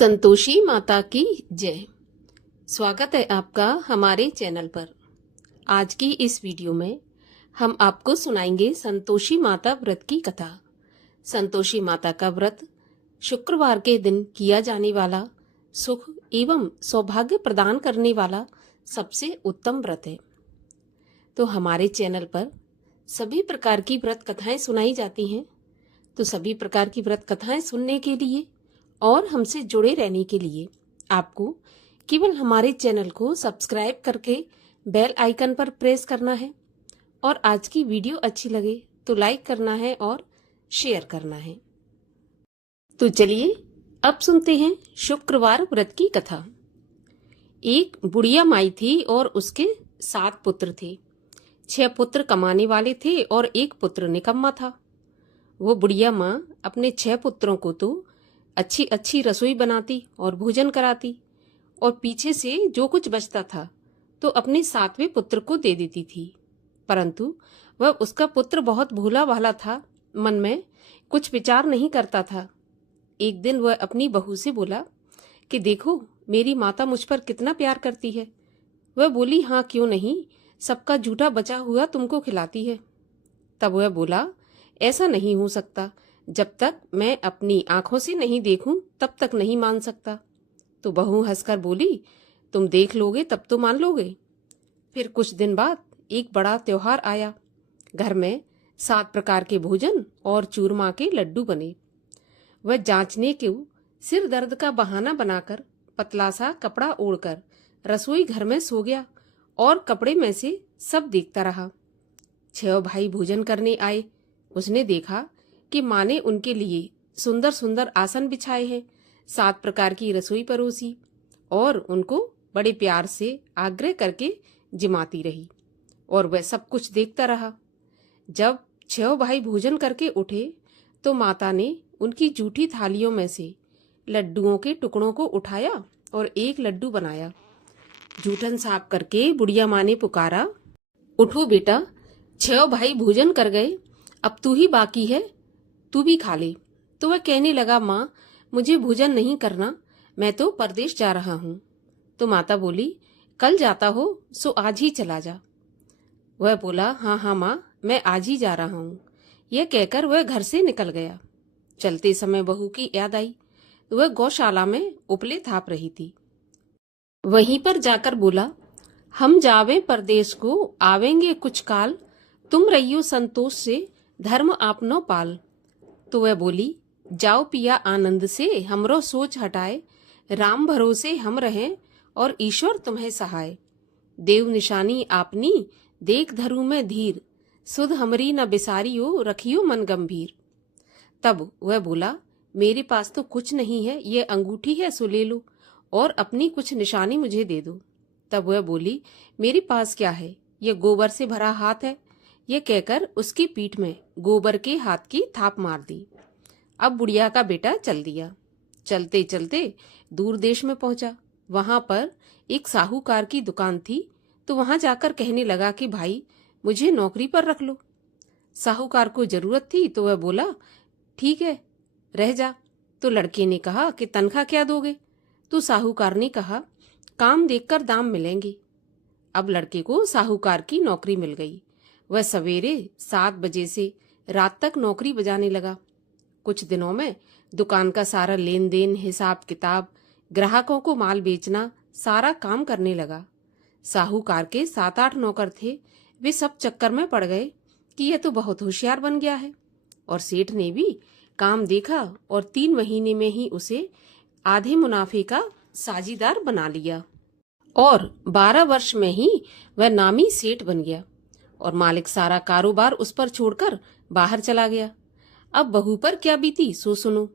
संतोषी माता की जय। स्वागत है आपका हमारे चैनल पर। आज की इस वीडियो में हम आपको सुनाएंगे संतोषी माता व्रत की कथा। संतोषी माता का व्रत शुक्रवार के दिन किया जाने वाला सुख एवं सौभाग्य प्रदान करने वाला सबसे उत्तम व्रत है। तो हमारे चैनल पर सभी प्रकार की व्रत कथाएं सुनाई जाती हैं। तो सभी प्रकार की व्रत कथाएं सुनने के लिए और हमसे जुड़े रहने के लिए आपको केवल हमारे चैनल को सब्सक्राइब करके बेल आइकन पर प्रेस करना है और आज की वीडियो अच्छी लगे तो लाइक करना है और शेयर करना है। तो चलिए अब सुनते हैं शुक्रवार व्रत की कथा। एक बुढ़िया माई थी और उसके 7 पुत्र थे। 6 पुत्र कमाने वाले थे और 1 पुत्र निकम्मा था। वो बुढ़िया माँ अपने 6 पुत्रों को तो अच्छी अच्छी रसोई बनाती और भोजन कराती और पीछे से जो कुछ बचता था तो अपने 7वें पुत्र को दे देती थी। परंतु वह उसका पुत्र बहुत भोला भाला था, मन में कुछ विचार नहीं करता था। एक दिन वह अपनी बहू से बोला कि देखो मेरी माता मुझ पर कितना प्यार करती है। वह बोली हाँ क्यों नहीं, सबका जूठा बचा हुआ तुमको खिलाती है। तब वह बोला ऐसा नहीं हो सकता, जब तक मैं अपनी आंखों से नहीं देखूं तब तक नहीं मान सकता। तो बहू हंसकर बोली तुम देख लोगे तब तो मान लोगे। फिर कुछ दिन बाद एक बड़ा त्योहार आया। घर में 7 प्रकार के भोजन और चूरमा के लड्डू बने। वह जांचने के सिर दर्द का बहाना बनाकर पतला सा कपड़ा ओढ़कर रसोई घर में सो गया और कपड़े में से सब देखता रहा। 6 भाई भोजन करने आए। उसने देखा कि माँ ने उनके लिए सुंदर सुंदर आसन बिछाए हैं, 7 प्रकार की रसोई परोसी और उनको बड़े प्यार से आग्रह करके जिमाती रही और वह सब कुछ देखता रहा। जब 6 भाई भोजन करके उठे तो माता ने उनकी जूठी थालियों में से लड्डुओं के टुकड़ों को उठाया और एक लड्डू बनाया। जूठन साफ करके बुढ़िया माँ ने पुकारा उठो बेटा, 6 भाई भोजन कर गए, अब तू ही बाकी है, तू भी खा ले। तो वह कहने लगा माँ मुझे भोजन नहीं करना, मैं तो परदेश जा रहा हूँ। तो माता बोली कल जाता हो सो आज ही चला जा। वह बोला हाँ हाँ माँ मैं आज ही जा रहा हूँ। यह कहकर वह घर से निकल गया। चलते समय बहू की याद आई। वह गौशाला में उपले थाप रही थी। वहीं पर जाकर बोला हम जावे परदेश को आवेंगे कुछ काल, तुम रहियो संतोष से धर्म आपनो पाल। तो वह बोली जाओ पिया आनंद से हमरो सोच हटाए, राम भरोसे हम रहें और ईश्वर तुम्हें सहाय। देव निशानी आपनी देख धरू में धीर, सुध हमरी न बिसारियो रखियो मन गंभीर। तब वह बोला मेरे पास तो कुछ नहीं है, ये अंगूठी है सो ले लो और अपनी कुछ निशानी मुझे दे दो। तब वह बोली मेरे पास क्या है, यह गोबर से भरा हाथ है। यह कहकर उसकी पीठ में गोबर के हाथ की थाप मार दी। अब बुढ़िया का बेटा चल दिया। चलते चलते दूर देश में पहुंचा। वहां पर एक साहूकार की दुकान थी तो वहां जाकर कहने लगा कि भाई मुझे नौकरी पर रख लो। साहूकार को जरूरत थी तो वह बोला ठीक है रह जा। तो लड़के ने कहा कि तनख्वाह क्या दोगे? तो साहूकार ने कहा काम देखकर दाम मिलेंगे। अब लड़के को साहूकार की नौकरी मिल गई। वह सवेरे 7 बजे से रात तक नौकरी बजाने लगा। कुछ दिनों में दुकान का सारा लेन देन, हिसाब किताब, ग्राहकों को माल बेचना, सारा काम करने लगा। साहूकार के 7-8 नौकर थे। वे सब चक्कर में पड़ गए कि यह तो बहुत होशियार बन गया है। और सेठ ने भी काम देखा और 3 महीने में ही उसे आधे मुनाफे का साझीदार बना लिया और 12 वर्ष में ही वह नामी सेठ बन गया और मालिक सारा कारोबार उस पर छोड़कर बाहर चला गया। अब बहू पर क्या बीती सो सुनो।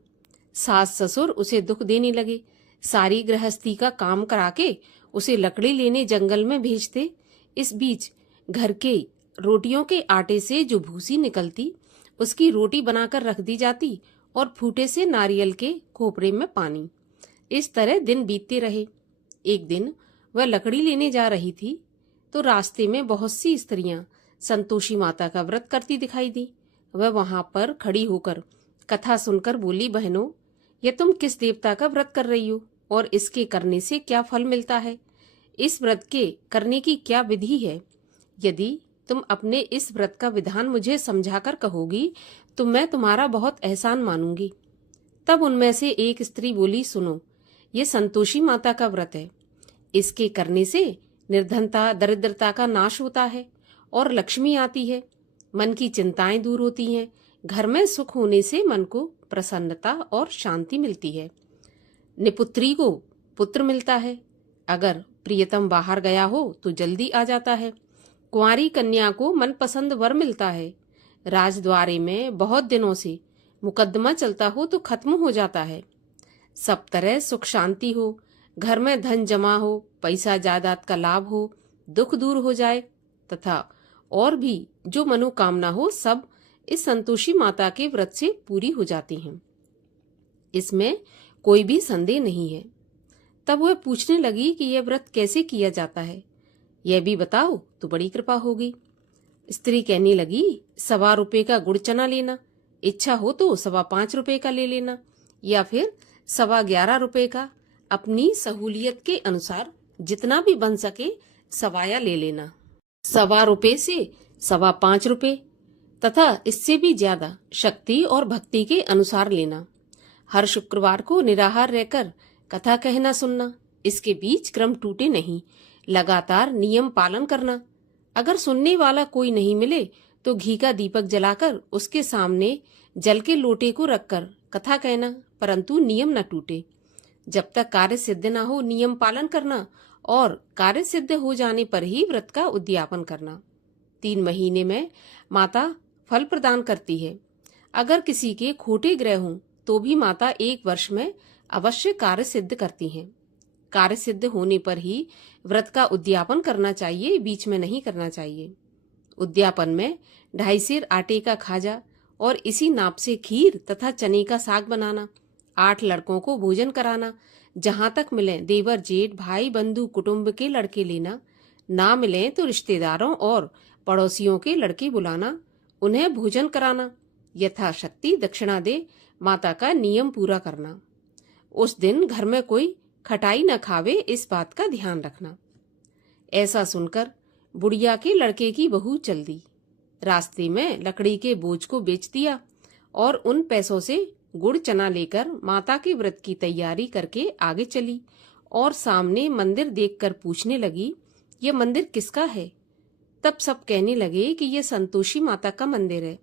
सास ससुर उसे दुख देने लगे। सारी गृहस्थी का काम करा के उसे लकड़ी लेने जंगल में भेजते। इस बीच घर के रोटियों के आटे से जो भूसी निकलती उसकी रोटी बनाकर रख दी जाती और फूटे से नारियल के खोपरे में पानी। इस तरह दिन बीतते रहे। एक दिन वह लकड़ी लेने जा रही थी तो रास्ते में बहुत सी स्त्रियां संतोषी माता का व्रत करती दिखाई दी। वह वहां पर खड़ी होकर कथा सुनकर बोली बहनों यह तुम किस देवता का व्रत कर रही हो और इसके करने से क्या फल मिलता है? इस व्रत के करने की क्या विधि है? यदि तुम अपने इस व्रत का विधान मुझे समझाकर कहोगी तो मैं तुम्हारा बहुत एहसान मानूंगी। तब उनमें से एक स्त्री बोली, सुनो, ये संतोषी माता का व्रत है। इसके करने से निर्धनता दरिद्रता का नाश होता है और लक्ष्मी आती है। मन की चिंताएं दूर होती हैं। घर में सुख होने से मन को प्रसन्नता और शांति मिलती है। निपुत्री को पुत्र मिलता है। अगर प्रियतम बाहर गया हो तो जल्दी आ जाता है। कुंवारी कन्या को मनपसंद वर मिलता है। राजद्वारे में बहुत दिनों से मुकदमा चलता हो तो खत्म हो जाता है। सब तरह सुख शांति हो, घर में धन जमा हो, पैसा जायदाद का लाभ हो, दुख दूर हो जाए तथा और भी जो मनोकामना हो सब इस संतोषी माता के व्रत से पूरी हो जाती हैं। इसमें कोई भी संदेह नहीं है। तब वह पूछने लगी कि यह व्रत कैसे किया जाता है, यह भी बताओ तो बड़ी कृपा होगी। स्त्री कहने लगी, 1.25 रुपए का गुड़ चना लेना, इच्छा हो तो 5.25 रुपए का ले लेना या फिर 11.25 रुपए का, अपनी सहूलियत के अनुसार जितना भी बन सके सवाया ले लेना। 1.25 रुपए से 5.25 रुपए तथा इससे भी ज्यादा शक्ति और भक्ति के अनुसार लेना। हर शुक्रवार को निराहार रहकर कथा कहना सुनना। इसके बीच क्रम टूटे नहीं, लगातार नियम पालन करना। अगर सुनने वाला कोई नहीं मिले तो घी का दीपक जलाकर उसके सामने जल के लोटे को रखकर कथा कहना, परंतु नियम न टूटे। जब तक कार्य सिद्ध न हो नियम पालन करना और कार्य सिद्ध हो जाने पर ही व्रत का उद्यापन करना। 3 महीने में माता फल प्रदान करती है। अगर किसी के खोटे ग्रह हों तो भी माता 1 वर्ष में अवश्य कार्य सिद्ध करती हैं। कार्य सिद्ध होने पर ही व्रत का उद्यापन करना चाहिए, बीच में नहीं करना चाहिए। उद्यापन में 2.5 सेर आटे का खाजा और इसी नाप से खीर तथा चने का साग बनाना, 8 लड़कों को भोजन कराना, जहां तक मिले देवर जेठ भाई बंधु कुटुंब के लड़के लेना, ना मिले तो रिश्तेदारों और पड़ोसियों के लड़के बुलाना, उन्हें भोजन कराना, यथाशक्ति दक्षिणा दे माता का नियम पूरा करना। उस दिन घर में कोई खटाई न खावे, इस बात का ध्यान रखना। ऐसा सुनकर बुढ़िया के लड़के की बहू चल दी। रास्ते में लकड़ी के बोझ को बेच दिया और उन पैसों से गुड़ चना लेकर माता के व्रत की तैयारी करके आगे चली और सामने मंदिर देखकर पूछने लगी, यह मंदिर किसका है? तब सब कहने लगे कि यह संतोषी माता का मंदिर है।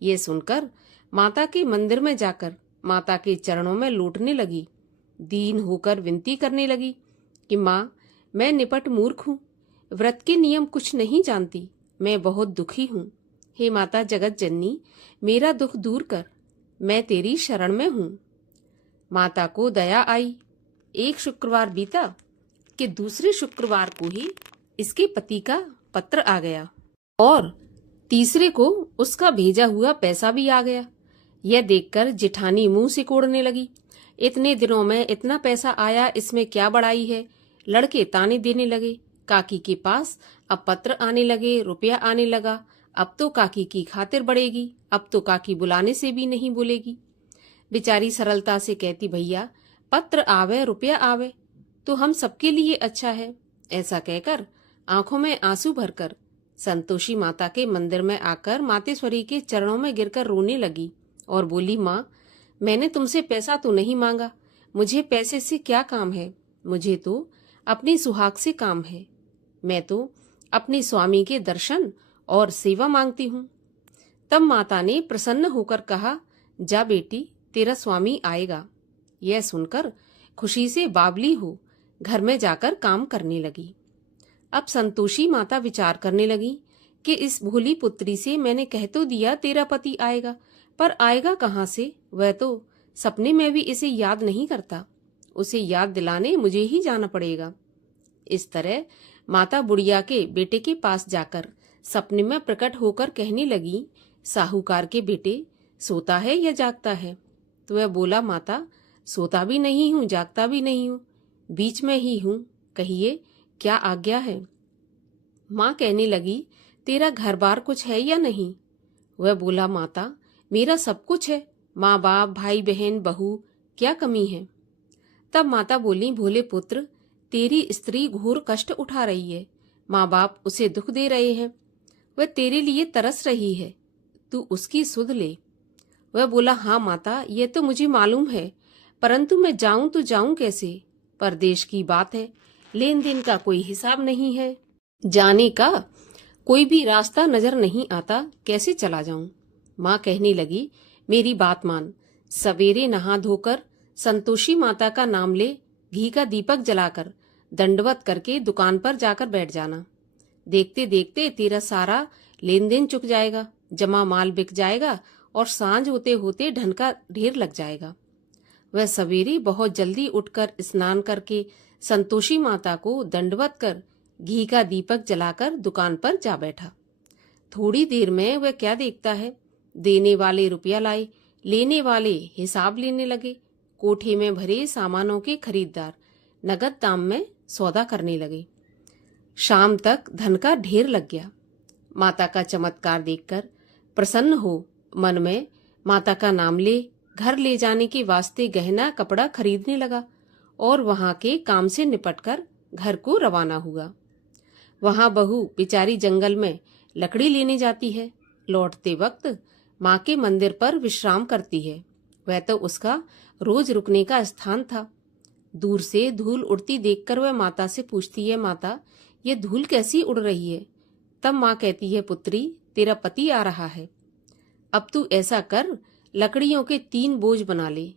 ये सुनकर माता के मंदिर में जाकर माता के चरणों में लौटने लगी। दीन होकर विनती करने लगी कि माँ, मैं निपट मूर्ख हूँ, व्रत के नियम कुछ नहीं जानती, मैं बहुत दुखी हूँ। हे माता जगत जननी, मेरा दुख दूर कर, मैं तेरी शरण में हूँ। माता को दया आई। एक शुक्रवार बीता कि दूसरे शुक्रवार को ही इसके पति का पत्र आ गया और तीसरे को उसका भेजा हुआ पैसा भी आ गया। यह देखकर जिठानी मुंह सिकोड़ने लगी। इतने दिनों में इतना पैसा आया, इसमें क्या बड़ाई है? लड़के ताने देने लगे। काकी के पास अब पत्र आने लगे, रुपया आने लगा। अब तो काकी की खातिर बढ़ेगी, अब तो काकी बुलाने से भी नहीं बोलेगी। बेचारी सरलता से कहती, भैया पत्र आवे रुपया आवे तो हम सबके लिए अच्छा है। ऐसा कहकर आंखों में आंसू भरकर संतोषी माता के मंदिर में आकर मातेश्वरी के चरणों में गिरकर रोने लगी और बोली, माँ, मैंने तुमसे पैसा तो नहीं मांगा, मुझे पैसे से क्या काम है? मुझे तो अपनी सुहाग से काम है। मैं तो अपने स्वामी के दर्शन और सेवा मांगती हूँ। तब माता ने प्रसन्न होकर कहा, जा बेटी, तेरा स्वामी आएगा। यह सुनकर खुशी से बावली हो घर में जाकर काम करने लगी। अब संतोषी माता विचार करने लगी कि इस भोली पुत्री से मैंने कह तो दिया तेरा पति आएगा, पर आएगा कहाँ से? वह तो सपने में भी इसे याद नहीं करता, उसे याद दिलाने मुझे ही जाना पड़ेगा। इस तरह माता बुढ़िया के बेटे के पास जाकर सपने में प्रकट होकर कहने लगी, साहूकार के बेटे, सोता है या जागता है? तो वह बोला, माता, सोता भी नहीं हूँ जागता भी नहीं हूँ, बीच में ही हूँ, कहिए क्या आज्ञा है? माँ कहने लगी, तेरा घर बार कुछ है या नहीं? वह बोला, माता, मेरा सब कुछ है, माँ बाप भाई बहन बहू क्या कमी है? तब माता बोली, भोले पुत्र, तेरी स्त्री घोर कष्ट उठा रही है। माँ बाप उसे दुख दे रहे हैं। वह तेरे लिए तरस रही है, तू उसकी सुध ले। वह बोला, हाँ माता, यह तो मुझे मालूम है, परंतु मैं जाऊं तो जाऊं कैसे? परदेश की बात है, लेन देन का कोई हिसाब नहीं है, जाने का कोई भी रास्ता नजर नहीं आता, कैसे चला जाऊं? माँ कहने लगी, मेरी बात मान, सवेरे नहा धोकर संतोषी माता का नाम ले, घी का दीपक जलाकर दंडवत करके दुकान पर जाकर बैठ जाना। देखते देखते तेरा सारा लेन देन चुक जाएगा, जमा माल बिक जाएगा और सांझ होते होते धन का ढेर लग जाएगा। वह सवेरे बहुत जल्दी उठकर स्नान करके संतोषी माता को दंडवत कर घी का दीपक जलाकर दुकान पर जा बैठा। थोड़ी देर में वह क्या देखता है, देने वाले रुपया लाए, लेने वाले हिसाब लेने लगे। कोठे में भरे सामानों के खरीददार नगद दाम में सौदा करने लगे। शाम तक धन का ढेर लग गया। माता का चमत्कार देखकर प्रसन्न हो मन में माता का नाम ले घर ले जाने के वास्ते गहना कपड़ा खरीदने लगा और वहां के काम से निपटकर घर को रवाना हुआ। वहां बहू बेचारी जंगल में लकड़ी लेने जाती है। लौटते वक्त माँ के मंदिर पर विश्राम करती है। वह तो उसका रोज रुकने का स्थान था। दूर से धूल उड़ती देखकर वह माता से पूछती है, माता, ये धूल कैसी उड़ रही है? तब माँ कहती है, पुत्री, तेरा पति आ रहा है। अब तू ऐसा कर, लकड़ियों के 3 बोझ बना ले।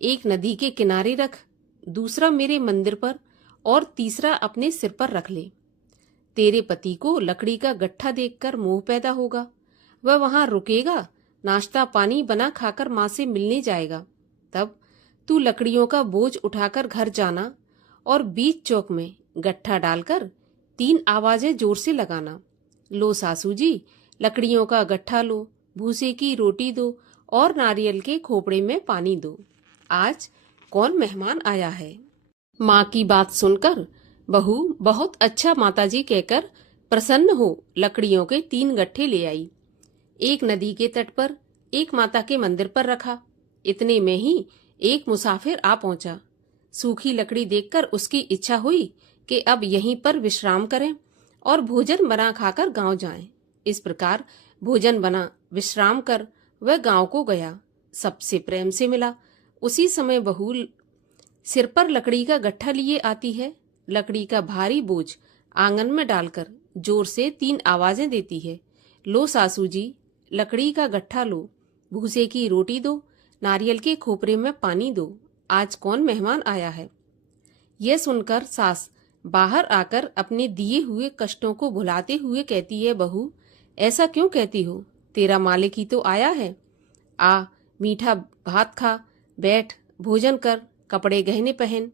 एक नदी के किनारे रख, दूसरा मेरे मंदिर पर और तीसरा अपने सिर पर रख ले। तेरे पति को लकड़ी का गट्ठा देखकर मोह पैदा होगा। वह वहां रुकेगा, नाश्ता पानी बना खाकर माँ से मिलने जाएगा। तब तू लकड़ियों का बोझ उठाकर घर जाना और बीच चौक में गट्ठा डालकर 3 आवाजें जोर से लगाना। लो सासू जी, लकड़ियों का गट्ठा लो, भूसे की रोटी दो और नारियल के खोपड़े में पानी दो। आज कौन मेहमान आया है? माँ की बात सुनकर बहू बहुत अच्छा माताजी कहकर प्रसन्न हो लकड़ियों के 3 गट्ठे ले आई। एक नदी के तट पर, एक माता के मंदिर पर रखा। इतने में ही एक मुसाफिर आ पहुंचा। सूखी लकड़ी देखकर उसकी इच्छा हुई कि अब यहीं पर विश्राम करें और भोजन बना खाकर गांव जाएं। इस प्रकार भोजन बना विश्राम कर वह गांव को गया। सबसे प्रेम से मिला। उसी समय बहू सिर पर लकड़ी का गट्ठा लिए आती है। लकड़ी का भारी बोझ आंगन में डालकर जोर से 3 आवाजें देती है। लो सासू जी, लकड़ी का गट्ठा लो, भूसे की रोटी दो, नारियल के खोपरे में पानी दो। आज कौन मेहमान आया है? यह सुनकर सास बाहर आकर अपने दिए हुए कष्टों को भुलाते हुए कहती है, बहू, ऐसा क्यों कहती हो? तेरा मालिक ही तो आया है। आ, मीठा भात खा, बैठ, भोजन कर, कपड़े गहने पहन।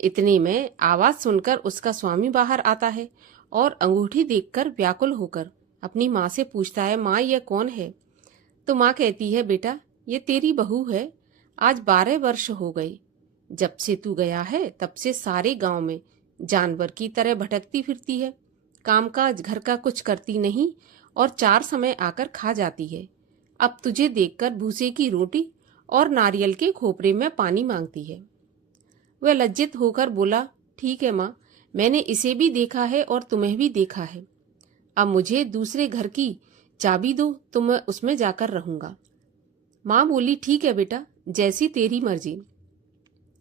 इतने में आवाज सुनकर उसका स्वामी बाहर आता है और अंगूठी देखकर व्याकुल होकर अपनी माँ से पूछता है, माँ, यह कौन है? तो माँ कहती है, बेटा, ये तेरी बहू है। आज 12 वर्ष हो गए। जब से तू गया है तब से सारे गांव में जानवर की तरह भटकती फिरती है। कामकाज घर का कुछ करती नहीं और 4 समय आकर खा जाती है। अब तुझे देखकर भूसे की रोटी और नारियल के खोपरे में पानी मांगती है। वह लज्जित होकर बोला, ठीक है माँ, मैंने इसे भी देखा है और तुम्हें भी देखा है। अब मुझे दूसरे घर की चाबी दो तो मैं उसमें जाकर रहूंगा। माँ बोली, ठीक है बेटा, जैसी तेरी मर्जी।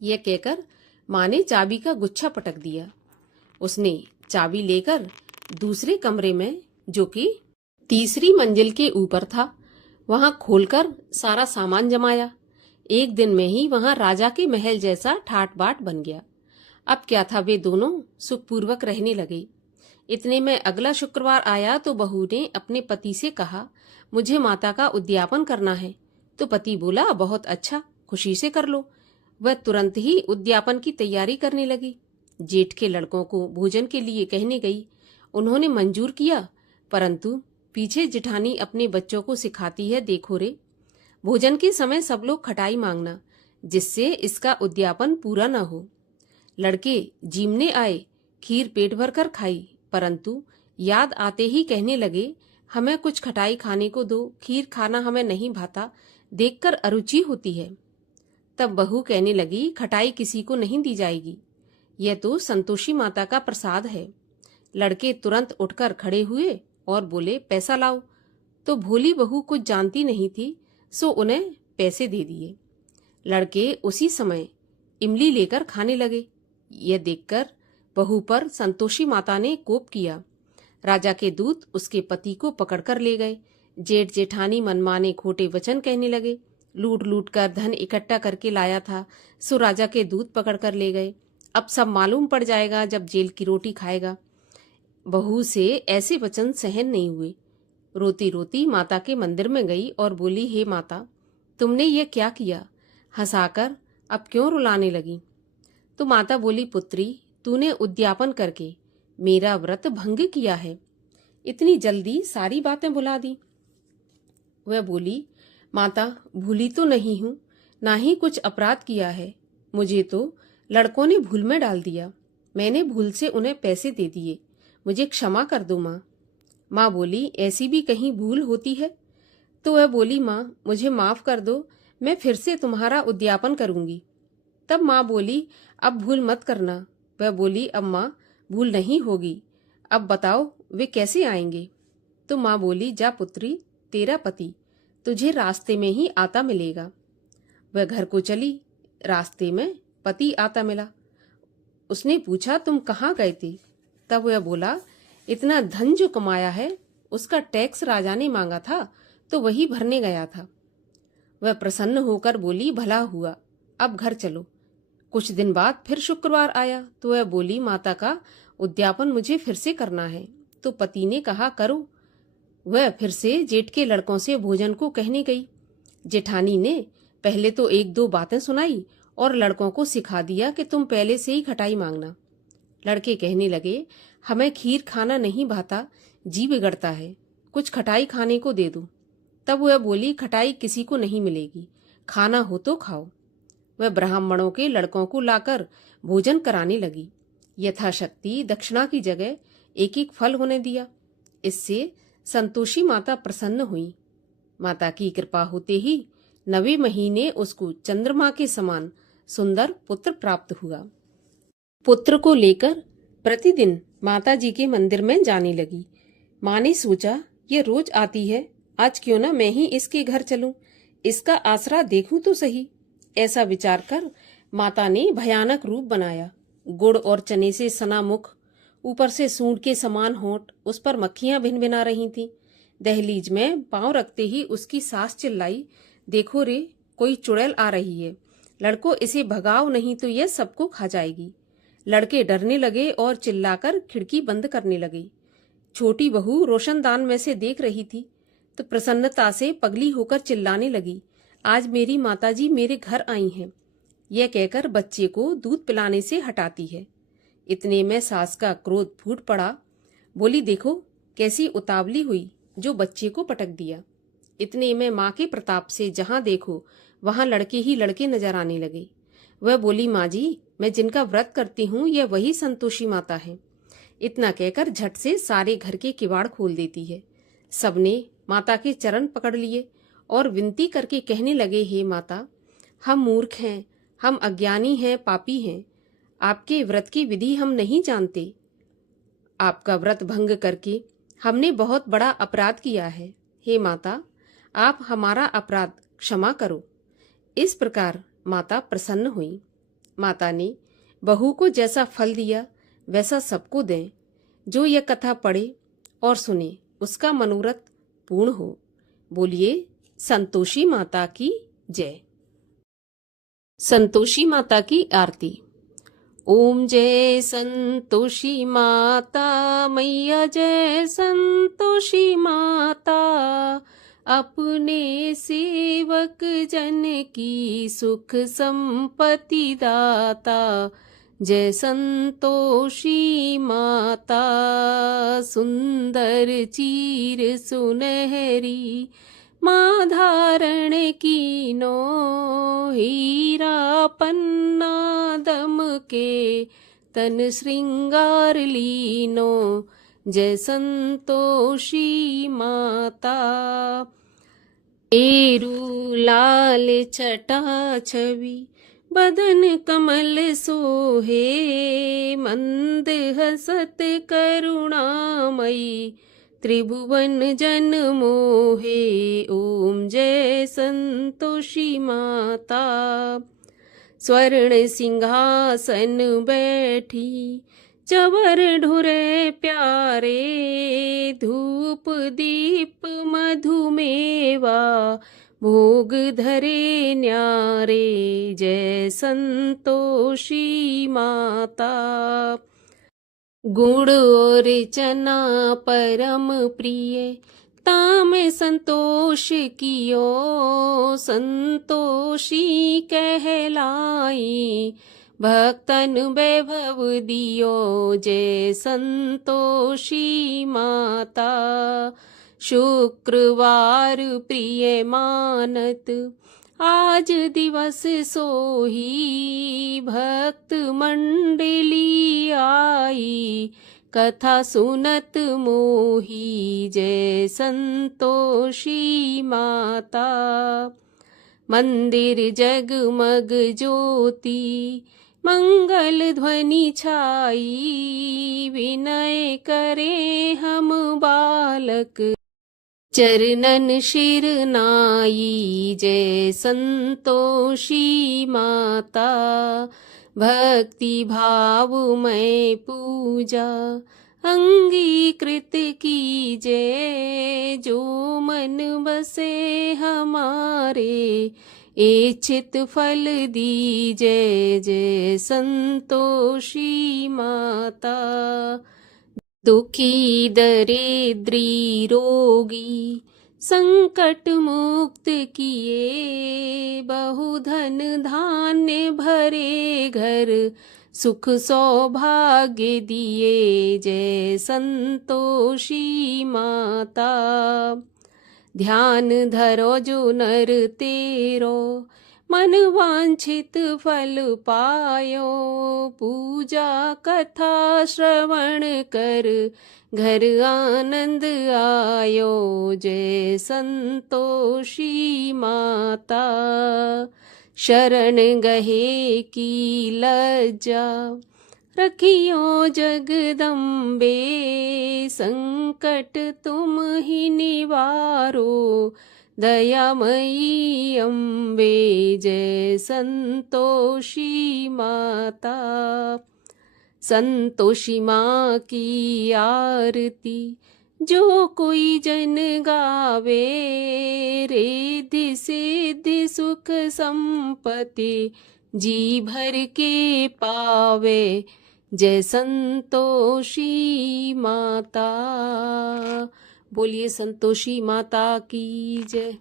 यह कहकर माँ ने चाबी का गुच्छा पटक दिया। उसने चाबी लेकर दूसरे कमरे में, जो कि तीसरी मंजिल के ऊपर था, वहां खोलकर सारा सामान जमाया। एक दिन में ही वहां राजा के महल जैसा ठाट बाट बन गया। अब क्या था, वे दोनों सुखपूर्वक रहने लगे। इतने में अगला शुक्रवार आया तो बहू ने अपने पति से कहा, मुझे माता का उद्यापन करना है। तो पति बोला, बहुत अच्छा, खुशी से कर लो। वह तुरंत ही उद्यापन की तैयारी करने लगी। जेठ के लड़कों को भोजन के लिए कहने गई। उन्होंने मंजूर किया, परंतु पीछे जिठानी अपने बच्चों को सिखाती है, देखो रे, भोजन के समय सब लोग खटाई मांगना, जिससे इसका उद्यापन पूरा न हो। लड़के जीमने आए, खीर पेट भर कर खाई, परंतु याद आते ही कहने लगे, हमें कुछ खटाई खाने को दो, खीर खाना हमें नहीं भाता, देखकर अरुचि होती है। तब बहू कहने लगी, खटाई किसी को नहीं दी जाएगी, यह तो संतोषी माता का प्रसाद है। लड़के तुरंत उठकर खड़े हुए और बोले, पैसा लाओ। तो भोली बहू कुछ जानती नहीं थी, सो उन्हें पैसे दे दिए। लड़के उसी समय इमली लेकर खाने लगे। यह देखकर बहू पर संतोषी माता ने कोप किया। राजा के दूत उसके पति को पकड़कर ले गए। जेठ जेठानी मनमाने खोटे वचन कहने लगे। लूट लूट कर धन इकट्ठा करके लाया था, सो राजा के दूत पकड़कर ले गए। अब सब मालूम पड़ जाएगा जब जेल की रोटी खाएगा। बहू से ऐसे वचन सहन नहीं हुए। रोती रोती माता के मंदिर में गई और बोली, हे माता, तुमने ये क्या किया? हंसाकर अब क्यों रुलाने लगी? तो माता बोली, पुत्री, तूने उद्यापन करके मेरा व्रत भंग किया है। इतनी जल्दी सारी बातें भुला दी। वह बोली, माता, भूली तो नहीं हूं, ना ही कुछ अपराध किया है। मुझे तो लड़कों ने भूल में डाल दिया। मैंने भूल से उन्हें पैसे दे दिए। मुझे क्षमा कर दो माँ। माँ बोली, ऐसी भी कहीं भूल होती है? तो वह बोली, माँ, मुझे माफ कर दो, मैं फिर से तुम्हारा उद्यापन करूंगी। तब माँ बोली, अब भूल मत करना। वह बोली, अब माँ, भूल नहीं होगी। अब बताओ वे कैसे आएंगे? तो माँ बोली, जा पुत्री, तेरा पति तुझे रास्ते में ही आता मिलेगा। वह घर को चली। रास्ते में पति आता मिला। उसने पूछा, तुम कहाँ गए थे? तब वह बोला, इतना धन जो कमाया है उसका टैक्स राजा ने मांगा था, तो वही भरने गया था। वह प्रसन्न होकर बोली, भला हुआ, अब घर चलो। कुछ दिन बाद फिर शुक्रवार आया तो वह बोली, माता का उद्यापन मुझे फिर से करना है। तो पति ने कहा, करो। वह फिर से जेठ के लड़कों से भोजन को कहने गई। जेठानी ने पहले तो एक दो बातें सुनाई और लड़कों को सिखा दिया कि तुम पहले से ही खटाई मांगना। लड़के कहने लगे, हमें खीर खाना नहीं भाता, जी बिगड़ता है, कुछ खटाई खाने को दे दो। तब वह बोली, खटाई किसी को नहीं मिलेगी, खाना हो तो खाओ। वह ब्राह्मणों के लड़कों को लाकर भोजन कराने लगी। यथाशक्ति दक्षिणा की जगह एक एक फल होने दिया। इससे संतोषी माता प्रसन्न हुई। माता की कृपा होते ही 9वें महीने उसको चंद्रमा के समान सुंदर पुत्र प्राप्त हुआ। पुत्र को लेकर प्रतिदिन माता जी के मंदिर में जाने लगी। माँ ने सोचा, ये रोज आती है, आज क्यों ना मैं ही इसके घर चलूं, इसका आसरा देखूं तो सही। ऐसा विचार कर माता ने भयानक रूप बनाया। गुड़ और चने से सना मुख, ऊपर से सूंड के समान होंठ, उस पर मक्खियां भिन भिना रही थीं। दहलीज में पांव रखते ही उसकी सास चिल्लाई, देखो रे, कोई चुड़ैल आ रही है, लड़को इसे भगाओ नहीं तो यह सबको खा जाएगी। लड़के डरने लगे और चिल्लाकर खिड़की बंद करने लगे। छोटी बहू रोशनदान में से देख रही थी तो प्रसन्नता से पगली होकर चिल्लाने लगी, आज मेरी माताजी मेरे घर आई हैं। यह कहकर बच्चे को दूध पिलाने से हटाती है। इतने में सास का क्रोध फूट पड़ा। बोली, देखो कैसी उतावली हुई, जो बच्चे को पटक दिया। इतने में माँ के प्रताप से जहां देखो वहां लड़के ही लड़के नजर आने लगे। वह बोली, माँ जी, मैं जिनका व्रत करती हूँ यह वही संतोषी माता है। इतना कहकर झट से सारे घर के किवाड़ खोल देती है। सबने माता के चरण पकड़ लिए और विनती करके कहने लगे, हे माता, हम मूर्ख हैं, हम अज्ञानी हैं, पापी हैं, आपके व्रत की विधि हम नहीं जानते। आपका व्रत भंग करके हमने बहुत बड़ा अपराध किया है। हे माता, आप हमारा अपराध क्षमा करो। इस प्रकार माता प्रसन्न हुई। माता ने बहू को जैसा फल दिया वैसा सबको दें। जो यह कथा पढ़े और सुने उसका मनोरथ पूर्ण हो। बोलिए संतोषी माता की जय। संतोषी माता की आरती। ओम जय संतोषी माता मैया, जय संतोषी माता, अपने सेवक जन की सुख संपत्ति दाता। जय संतोषी माता, सुंदर चीर सुनहरी, माँ धारण कीनो, हीरा पन्ना दम के तन श्रृंगार लीनो। जय संतोषी माता। एरू लाल छटा छवि, बदन कमल सोहे, मंद हसत करुणामयी, त्रिभुवन जन मोहे। ओम जय संतोषी माता। स्वर्ण सिंहासन बैठी, चवर ढुरे प्यारे, धूप दीप मधुमेवा, भोग धरे न्यारे। जय संतोषी माता। गुण और चना परम प्रिय, ताम संतोष कियो, संतोषी कहलाई, भक्तन वैभव दियो। जय संतोषी माता। शुक्रवार प्रिय मानत, आज दिवस सोही, भक्त मंडली आई, कथा सुनत मोही। जय संतोषी माता। मंदिर जगमग ज्योति, मंगल ध्वनि छाई, विनय करे हम बालक, चरणन शिर नाई। जय संतोषी माता। भक्ति भाव में पूजा अंगीकृत कीजे, जो मन बसे हमारे, इच्छित फल दीजे। जय संतोषी माता। दुखी दरिद्री रोगी, संकट मुक्त किए, बहुधन धान्य भरे घर, सुख सौभाग्य दिए। जय संतोषी माता। ध्यान धरो जो नर तेरो, मन वांछित फल पायो, पूजा कथा श्रवण कर, घर आनंद आयो। जय संतोषी माता। शरण गहे की लज्जा, रखियो जगदम्बे, संकट तुम ही निवारो, दयामयी अम्बे। जय संतोषी माता। संतोषी माँ की आरती, जो कोई जन गावे, रिद्धि सिद्धि सुख संपत्ति, जी भर के पावे। जय संतोषी माता। बोलिए संतोषी माता की जय।